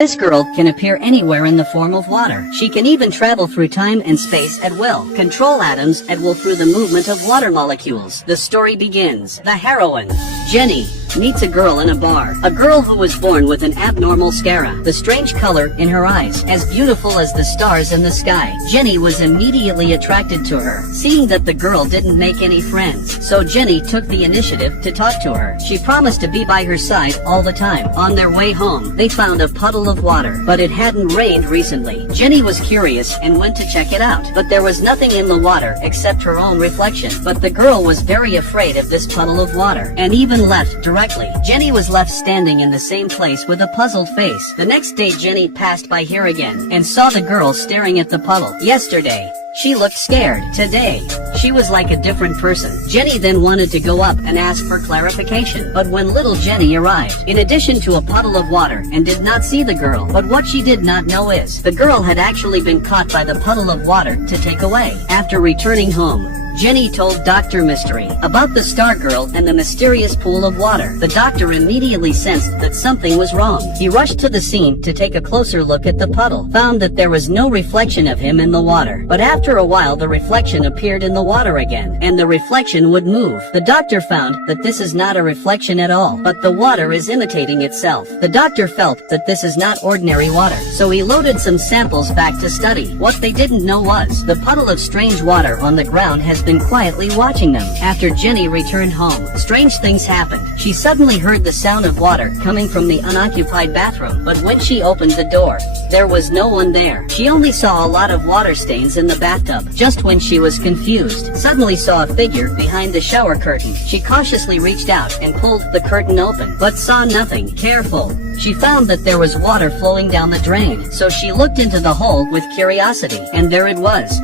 This girl can appear anywhere in the form of water. She can even travel through time and space at will, control atoms at will through the movement of water molecules. The story begins. The heroine, Jenny, meets a girl in a bar. A girl who was born with an abnormal sclera, the strange color in her eyes, as beautiful as the stars in the sky. Jenny was immediately attracted to her, seeing that the girl didn't make any friends. So Jenny took the initiative to talk to her. She promised to be by her side all the time. On their way home, they found a puddle of water, but it hadn't rained recently. Jenny was curious and went to check it out, but there was nothing in the water except her own reflection. But the girl was very afraid of this puddle of water, and even left directly. Jenny was left standing in the same place with a puzzled face. The next day Jenny passed by here again, and saw the girl staring at the puddle. Yesterday, she looked scared. Today, she was like a different person. Jenny then wanted to go up and ask for clarification, but when little Jenny arrived, in addition to a puddle of water, and did not see the girl, but what she did not know is, the girl had actually been caught by the puddle of water to take away. After returning home, Jenny told Dr. Mystery about the Star Girl and the mysterious pool of water. The doctor immediately sensed that something was wrong. He rushed to the scene to take a closer look at the puddle, found that there was no reflection of him in the water. But after a while the reflection appeared in the water again, and the reflection would move. The doctor found that this is not a reflection at all, but the water is imitating itself. The doctor felt that this is not ordinary water, so he loaded some samples back to study. What they didn't know was, the puddle of strange water on the ground has been quietly watching them. After Jenny returned home, strange things happened. She suddenly heard the sound of water coming from the unoccupied bathroom, but when she opened the door, there was no one there. She only saw a lot of water stains in the bathtub. Just when she was confused, suddenly saw a figure behind the shower curtain. She cautiously reached out and pulled the curtain open, but saw nothing. Careful, she found that there was water flowing down the drain, so she looked into the hole with curiosity, and there it was.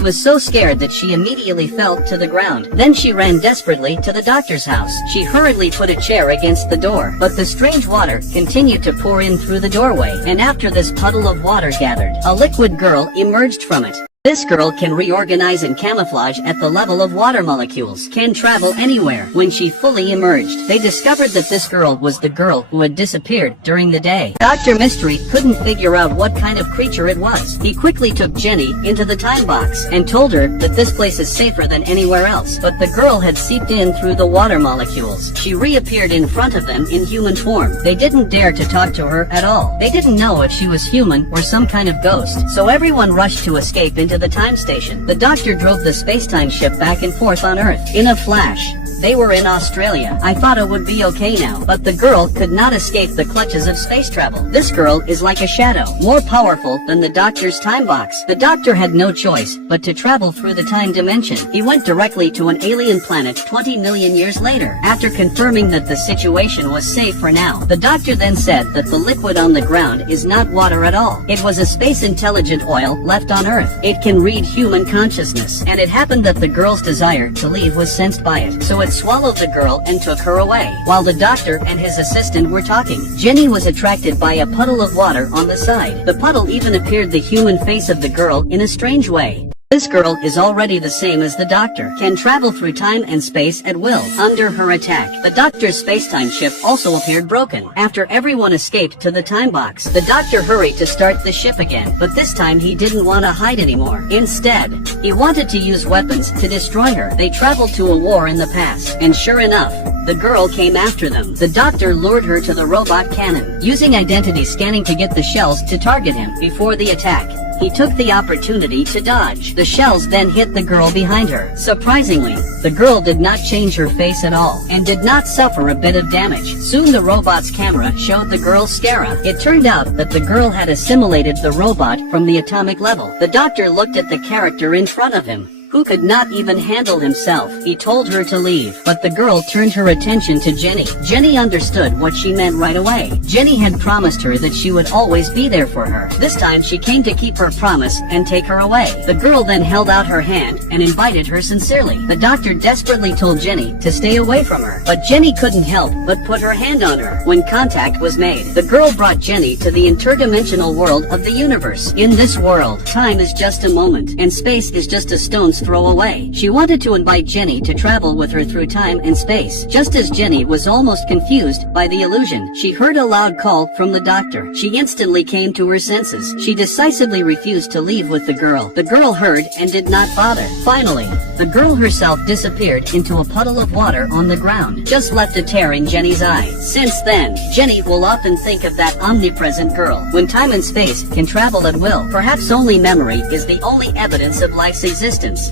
Was so scared that she immediately fell to the ground. Then she ran desperately to the doctor's house. She hurriedly put a chair against the door, but the strange water continued to pour in through the doorway, and after this puddle of water gathered, a liquid girl emerged from it. This girl can reorganize and camouflage at the level of water molecules, can travel anywhere. When she fully emerged, they discovered that this girl was the girl who had disappeared during the day. Dr. Mystery couldn't figure out what kind of creature it was. He quickly took Jenny into the time box and told her that this place is safer than anywhere else, but the girl had seeped in through the water molecules. She reappeared in front of them in human form. They didn't dare to talk to her at all. They didn't know if she was human or some kind of ghost, so everyone rushed to escape into the time station. The doctor drove the space-time ship back and forth on Earth. In a flash, they were in Australia. I thought it would be okay now, but the girl could not escape the clutches of space travel. This girl is like a shadow, more powerful than the doctor's time box. The doctor had no choice but to travel through the time dimension. He went directly to an alien planet 20 million years later. After confirming that the situation was safe for now, the doctor then said that the liquid on the ground is not water at all. It was a space-intelligent oil left on Earth. It can read human consciousness, and it happened that the girl's desire to leave was sensed by it, so it swallowed the girl and took her away. While the doctor and his assistant were talking, Jenny was attracted by a puddle of water on the side. The puddle even appeared the human face of the girl in a strange way. This girl is already the same as the doctor, can travel through time and space at will. Under her attack, the doctor's space-time ship also appeared broken. After everyone escaped to the time box, the doctor hurried to start the ship again, but this time he didn't want to hide anymore. Instead, he wanted to use weapons to destroy her. They traveled to a war in the past, and sure enough, the girl came after them. The doctor lured her to the robot cannon, using identity scanning to get the shells to target him. Before the attack, he took the opportunity to dodge. The shells then hit the girl behind her. Surprisingly, the girl did not change her face at all, and did not suffer a bit of damage. Soon the robot's camera showed the girl's sclera. It turned out that the girl had assimilated the robot from the atomic level. The doctor looked at the character in front of him, who could not even handle himself. He told her to leave, but the girl turned her attention to Jenny. Jenny understood what she meant right away. Jenny had promised her that she would always be there for her. This time she came to keep her promise and take her away. The girl then held out her hand and invited her sincerely. The doctor desperately told Jenny to stay away from her, but Jenny couldn't help but put her hand on her. When contact was made, the girl brought Jenny to the interdimensional world of the universe. In this world, time is just a moment, and space is just a stone's almost throw away. She wanted to invite Jenny to travel with her through time and space. Just as Jenny was almost confused by the illusion, she heard a loud call from the doctor. She instantly came to her senses. She decisively refused to leave with the girl. The girl heard and did not bother. Finally, the girl herself disappeared into a puddle of water on the ground, just left a tear in Jenny's eye. Since then, Jenny will often think of that omnipresent girl. When time and space can travel at will, perhaps only memory is the only evidence of life's existence.